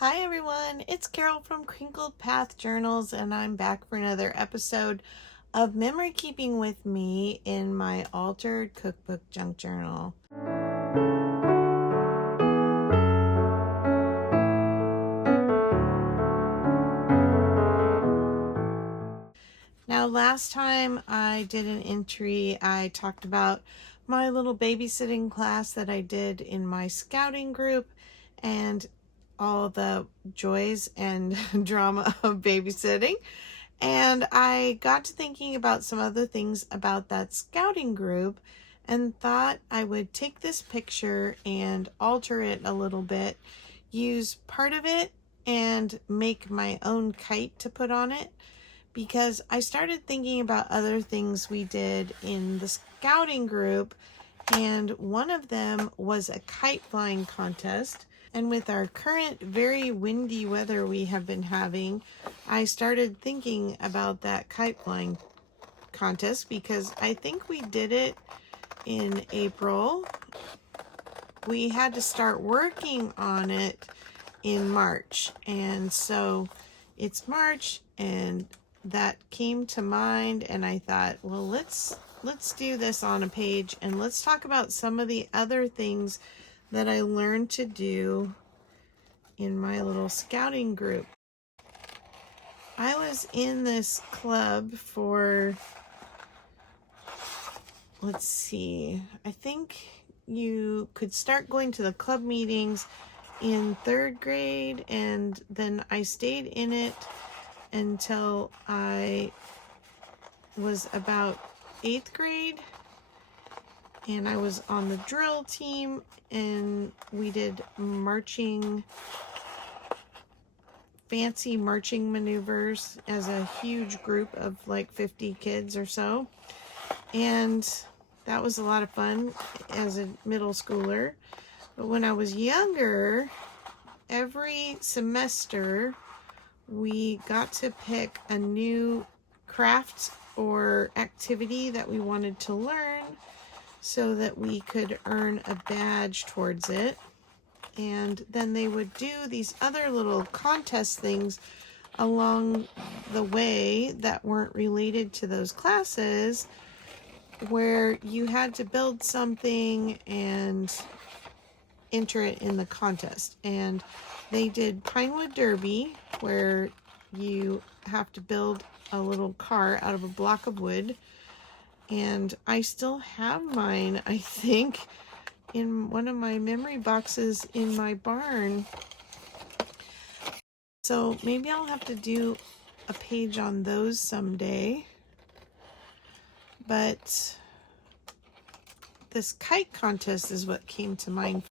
Hi everyone, it's Carol from Crinkled Path Journals, and I'm back for another episode of memory keeping with me in my altered cookbook junk journal. Now, last time I did an entry, I talked about my little babysitting class that I did in my scouting group and all the joys and drama of babysitting. And I got to thinking about some other things about that scouting group and thought I would take this picture and alter it a little bit, use part of it and make my own kite to put on it, because I started thinking about other things we did in the scouting group, and one of them was a kite flying contest. And with our current very windy weather we have been having, I started thinking about that kite flying contest because I think we did it in April. We had to start working on it in March, and so it's March and that came to mind, and I thought, well, let's do this on a page and let's talk about some of the other things that I learned to do in my little scouting group. I was in this club for, let's see, I think you could start going to the club meetings in 3rd grade, and then I stayed in it until I was about 8th grade, and I was on the drill team, and we did fancy marching maneuvers as a huge group of like 50 kids or so, and that was a lot of fun as a middle schooler. But when I was younger, every semester we got to pick a new craft or activity that we wanted to learn so that we could earn a badge towards it. And then they would do these other little contest things along the way that weren't related to those classes, where you had to build something and enter it in the contest. And they did Pinewood Derby, where you have to build a little car out of a block of wood, and I still have mine, I think, in one of my memory boxes in my barn. So maybe I'll have to do a page on those someday. But this kite contest is what came to mind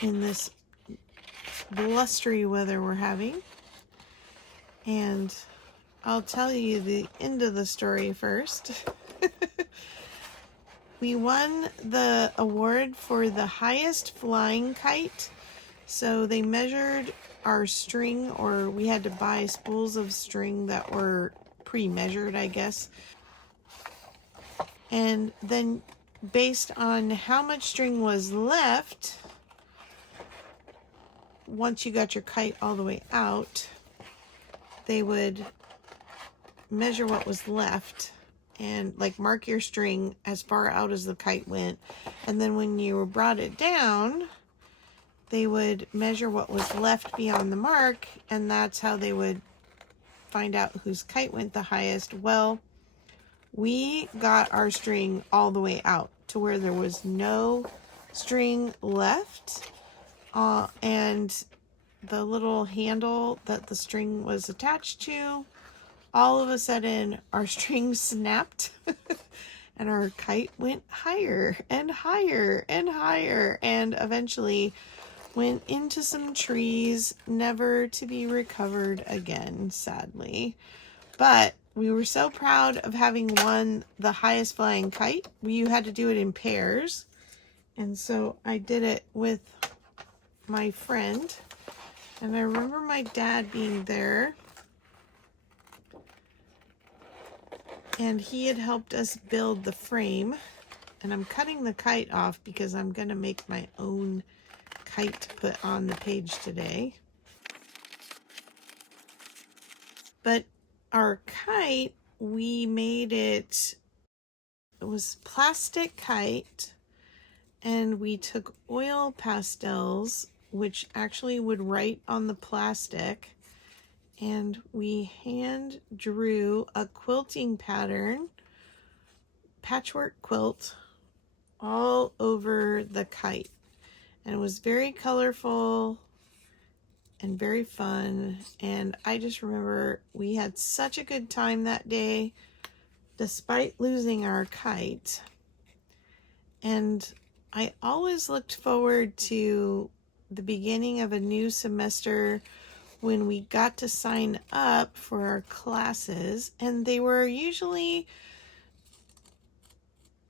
in this blustery weather we're having. And I'll tell you the end of the story first. We won the award for the highest flying kite. So they measured our string, or we had to buy spools of string that were pre-measured, I guess. And then based on how much string was left, once you got your kite all the way out, they would measure what was left and like mark your string as far out as the kite went. And then when you brought it down, they would measure what was left beyond the mark, and that's how they would find out whose kite went the highest. Well, we got our string all the way out to where there was no string left, and the little handle that the string was attached to, all of a sudden our string snapped and our kite went higher and higher and higher, and eventually went into some trees, never to be recovered again, sadly. But we were so proud of having won the highest flying kite. You had to do it in pairs, and so I did it with my friend, and I remember my dad being there, and he had helped us build the frame. And I'm cutting the kite off because I'm going to make my own kite to put on the page today. But our kite, we made it was plastic kite, and we took oil pastels, which actually would write on the plastic, and we hand drew a quilting pattern, patchwork quilt, all over the kite. And it was very colorful and very fun. And I just remember we had such a good time that day, despite losing our kite. And I always looked forward to the beginning of a new semester when we got to sign up for our classes, and they were usually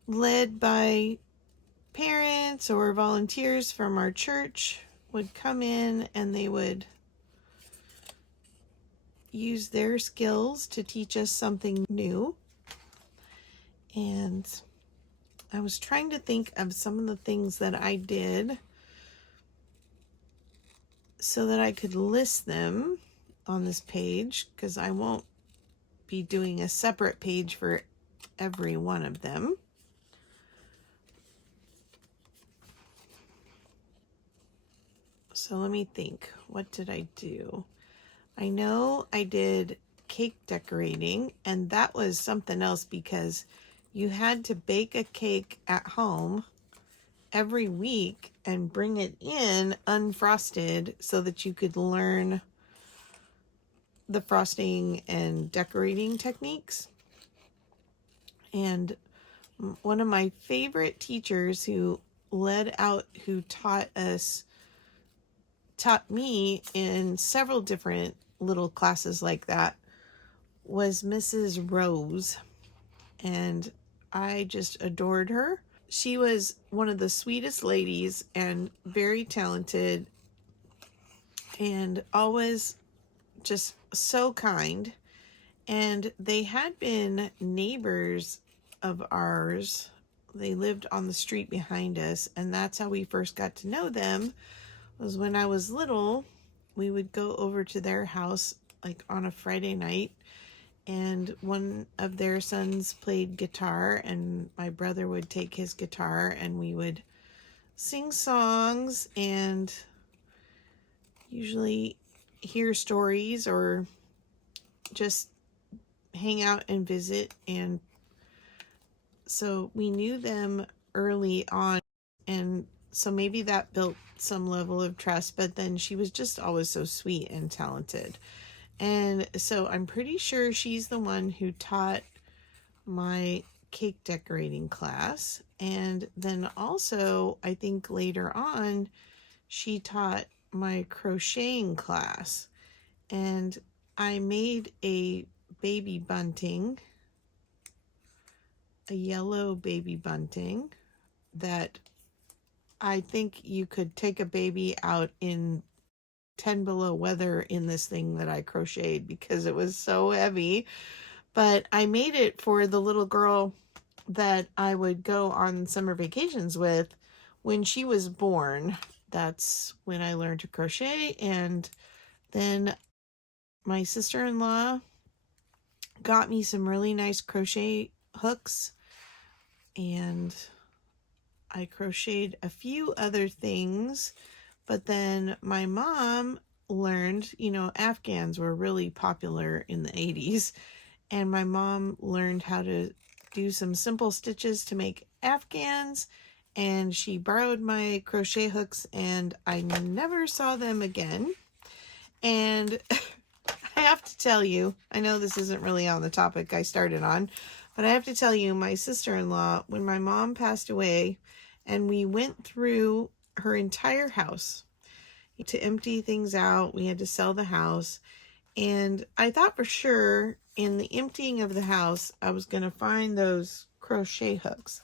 led by parents or volunteers from our church would come in, and they would use their skills to teach us something new. And I was trying to think of some of the things that I did so that I could list them on this page, because I won't be doing a separate page for every one of them. So let me think. What did I do? I know I did cake decorating, and that was something else because you had to bake a cake at home every week and bring it in unfrosted so that you could learn the frosting and decorating techniques. And one of my favorite teachers who taught me in several different little classes like that was Mrs. Rose, and I just adored her. She was one of the sweetest ladies and very talented and always just so kind. And they had been neighbors of ours. They lived on the street behind us, and that's how we first got to know them. Was when I was little, we would go over to their house like on a Friday night, and one of their sons played guitar, and my brother would take his guitar, and we would sing songs and usually hear stories or just hang out and visit. And so we knew them early on, and so maybe that built some level of trust. But then she was just always so sweet and talented, and so I'm pretty sure she's the one who taught my cake decorating class. And then also, I think later on, she taught my crocheting class. And I made a baby bunting, a yellow baby bunting that I think you could take a baby out in 10 below weather in this thing that I crocheted because it was so heavy. But I made it for the little girl that I would go on summer vacations with when she was born. That's when I learned to crochet. And then my sister-in-law got me some really nice crochet hooks, and I crocheted a few other things. But then my mom learned, Afghans were really popular in the 80s, and my mom learned how to do some simple stitches to make Afghans, and she borrowed my crochet hooks, and I never saw them again. And I have to tell you, I know this isn't really on the topic I started on, but I have to tell you, my sister-in-law, when my mom passed away and we went through her entire house to empty things out, we had to sell the house. And I thought for sure in the emptying of the house, I was going to find those crochet hooks.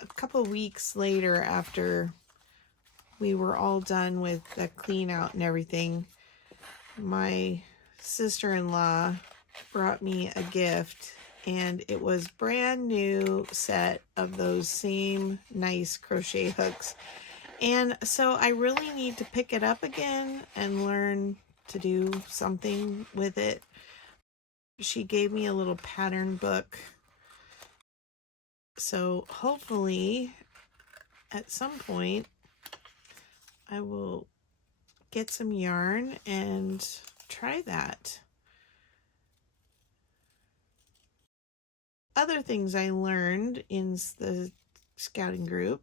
A couple weeks later, after we were all done with the clean out and everything, my sister-in-law brought me a gift, and it was brand new set of those same nice crochet hooks. And so I really need to pick it up again and learn to do something with it. She gave me a little pattern book. So hopefully at some point I will get some yarn and try that. Other things I learned in the scouting group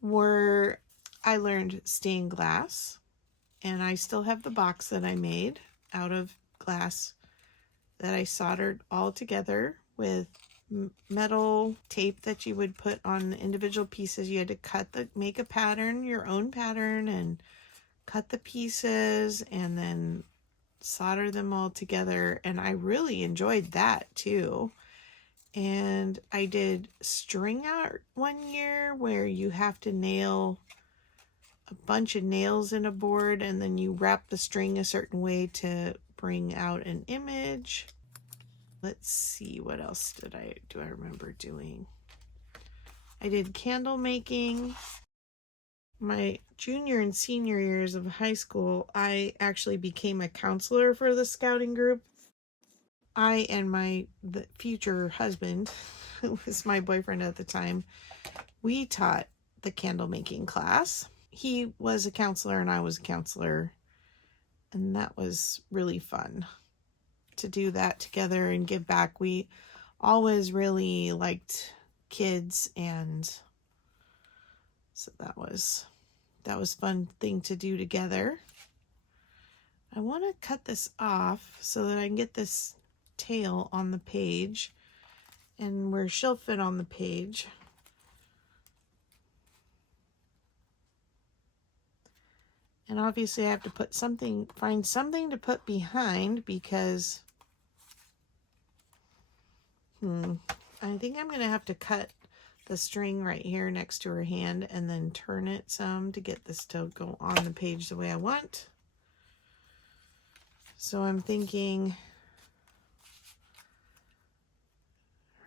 were I learned stained glass, and I still have the box that I made out of glass that I soldered all together with metal tape that you would put on the individual pieces. You had to make a pattern, your own pattern, and cut the pieces and then solder them all together. And I really enjoyed that too. And I did string art one year where you have to nail a bunch of nails in a board and then you wrap the string a certain way to bring out an image. Let's see, what else do I remember doing? I did candle making. My junior and senior years of high school, I actually became a counselor for the scouting group. I and the future husband, who was my boyfriend at the time, we taught the candle making class. He was a counselor and I was a counselor, and that was really fun to do that together and give back. We always really liked kids, and so that was fun thing to do together. I want to cut this off so that I can get this tail on the page and where she'll fit on the page. And obviously I have to find something to put behind because I think I'm going to have to cut the string right here next to her hand and then turn it some to get this to go on the page the way I want. So I'm thinking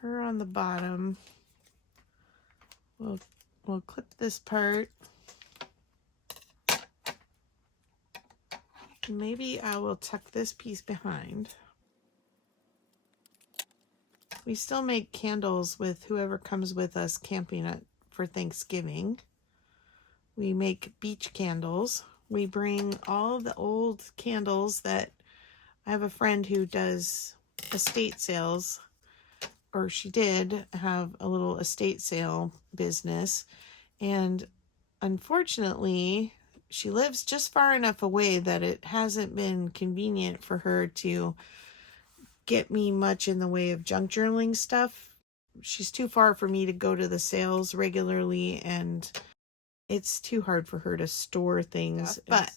her on the bottom. We'll clip this part. Maybe I will tuck this piece behind. We still make candles with whoever comes with us camping for Thanksgiving. We make beach candles. We bring all the old candles that I have a friend who does estate sales, or she did have a little estate sale business. And unfortunately, she lives just far enough away that it hasn't been convenient for her to get me much in the way of junk journaling stuff. She's too far for me to go to the sales regularly, and it's too hard for her to store things. But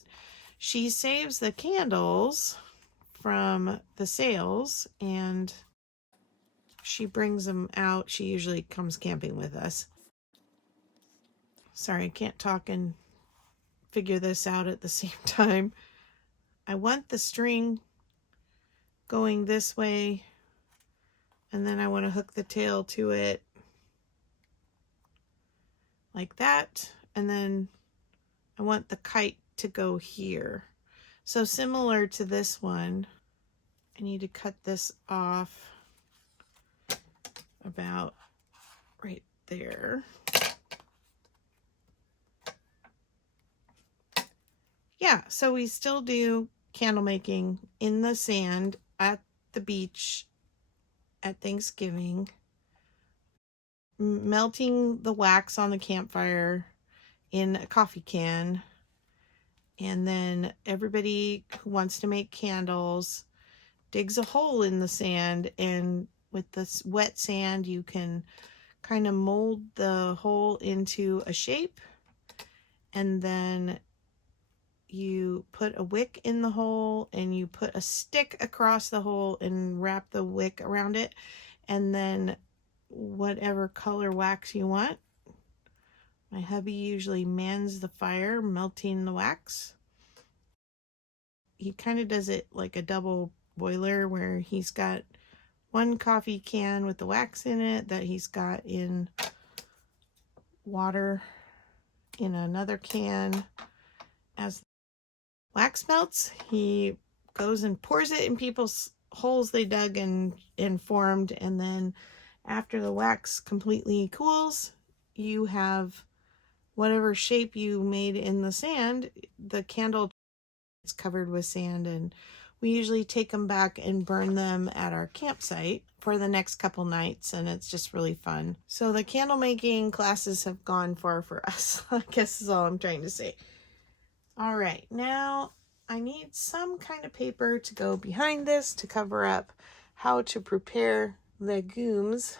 she saves the candles from the sales and she brings them out. She usually comes camping with us. Sorry, I can't talk and figure this out at the same time. I want the string going this way, and then I want to hook the tail to it like that, and then I want the kite to go here. So similar to this one, I need to cut this off about right there. Yeah, so we still do candle making in the sand at the beach at Thanksgiving, melting the wax on the campfire in a coffee can, and then everybody who wants to make candles digs a hole in the sand, and with this wet sand you can kind of mold the hole into a shape, and then you put a wick in the hole and you put a stick across the hole and wrap the wick around it, and then whatever color wax you want. My hubby usually mans the fire, melting the wax. He kind of does it like a double boiler where he's got one coffee can with the wax in it that he's got in water, in another can. As wax melts, he goes and pours it in people's holes they dug and formed, and then after the wax completely cools, you have whatever shape you made in the sand. The candle is covered with sand, and we usually take them back and burn them at our campsite for the next couple nights, and it's just really fun. So the candle making classes have gone far for us, I guess is all I'm trying to say. All right, now I need some kind of paper to go behind this to cover up how to prepare legumes.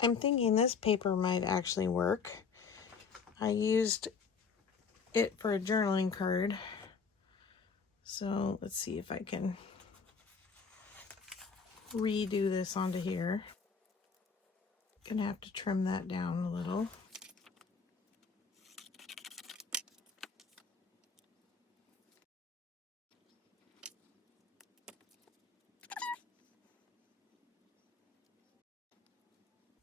I'm thinking this paper might actually work. I used it for a journaling card. So let's see if I can redo this onto here. Gonna have to trim that down a little.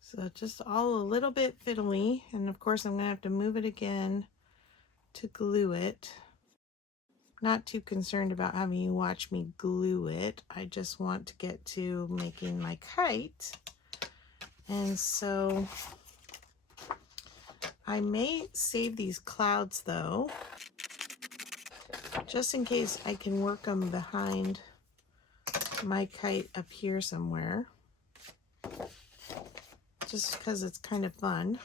So just all a little bit fiddly, and of course I'm gonna have to move it again to glue it. Not too concerned about having you watch me glue it. I just want to get to making my kite. And so I may save these clouds though, just in case I can work them behind my kite up here somewhere. Just because it's kind of fun.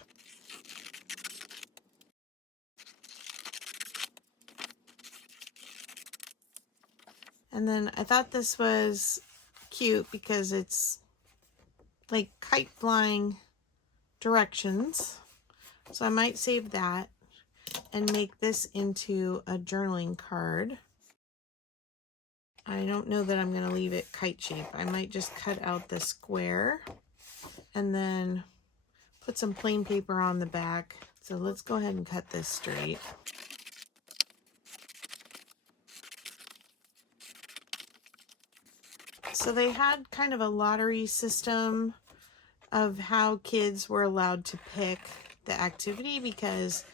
And then I thought this was cute because it's like kite flying directions. So I might save that and make this into a journaling card. I don't know that I'm going to leave it kite shape. I might just cut out the square and then put some plain paper on the back. So let's go ahead and cut this straight. So they had kind of a lottery system of how kids were allowed to pick the activity, because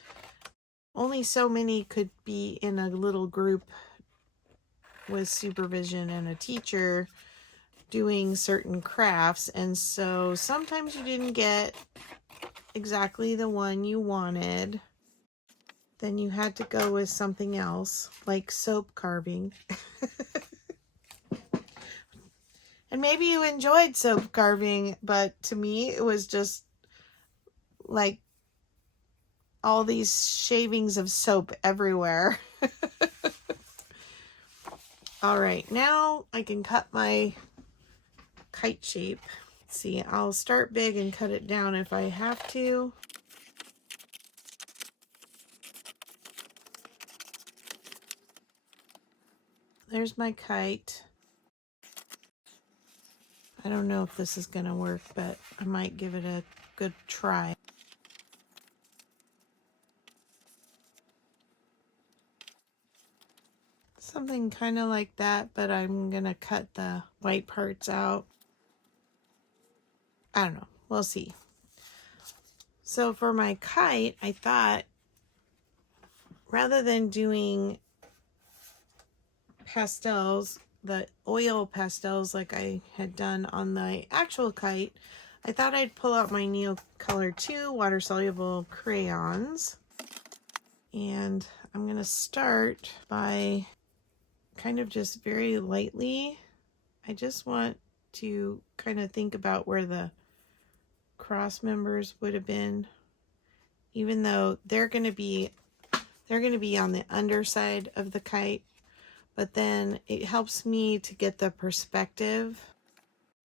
only so many could be in a little group with supervision and a teacher doing certain crafts. And so sometimes you didn't get exactly the one you wanted. Then you had to go with something else, like soap carving. And maybe you enjoyed soap carving, but to me it was just like all these shavings of soap everywhere. All right, now I can cut my kite shape. Let's see, I'll start big and cut it down if I have to. There's my kite. I don't know if this is going to work, but I might give it a good try. Something kind of like that, but I'm going to cut the white parts out. I don't know. We'll see. So for my kite, I thought rather than doing pastels, the oil pastels like I had done on the actual kite, I thought I'd pull out my Neocolor 2 water-soluble crayons. And I'm going to start by kind of just very lightly. I just want to kind of think about where the cross members would have been, even though they're going to be on the underside of the kite. But then it helps me to get the perspective,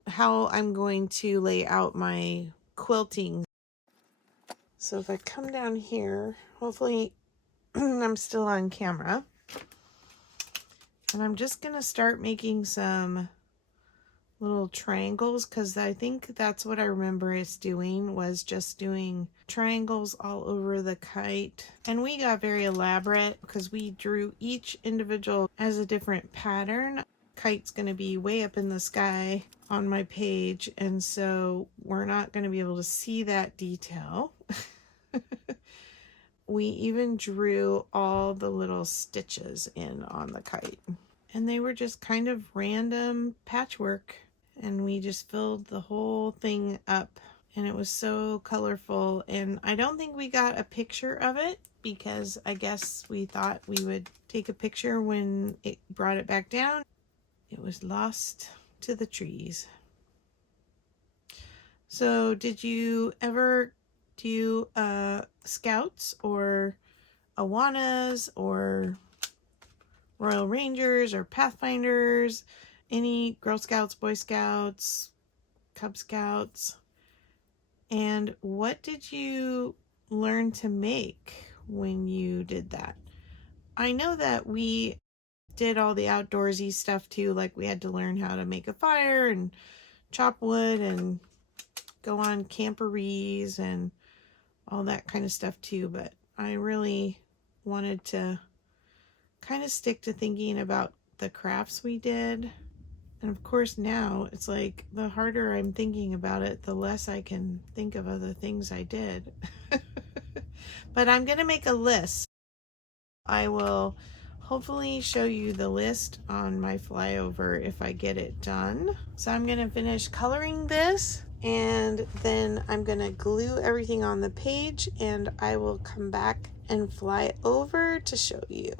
how I'm going to lay out my quilting. So if I come down here, hopefully I'm still on camera. And I'm just going to start making some little triangles, because I think that's what I remember us doing, was just doing triangles all over the kite. And we got very elaborate because we drew each individual as a different pattern. Kite's going to be way up in the sky on my page, and so we're not going to be able to see that detail. we even drew all the little stitches in on the kite. And they were just kind of random patchwork. And we just filled the whole thing up. And it was so colorful. And I don't think we got a picture of it because I guess we thought we would take a picture when it brought it back down. It was lost to the trees. So did you ever do Scouts or Awanas or Royal Rangers or Pathfinders? Any Girl Scouts, Boy Scouts, Cub Scouts? And what did you learn to make when you did that? I know that we did all the outdoorsy stuff too, like we had to learn how to make a fire and chop wood and go on camporees and all that kind of stuff too, but I really wanted to kind of stick to thinking about the crafts we did. And of course now it's like the harder I'm thinking about it, the less I can think of other things I did. But I'm gonna make a list. I will hopefully show you the list on my flyover if I get it done. So I'm gonna finish coloring this and then I'm gonna glue everything on the page and I will come back and fly over to show you.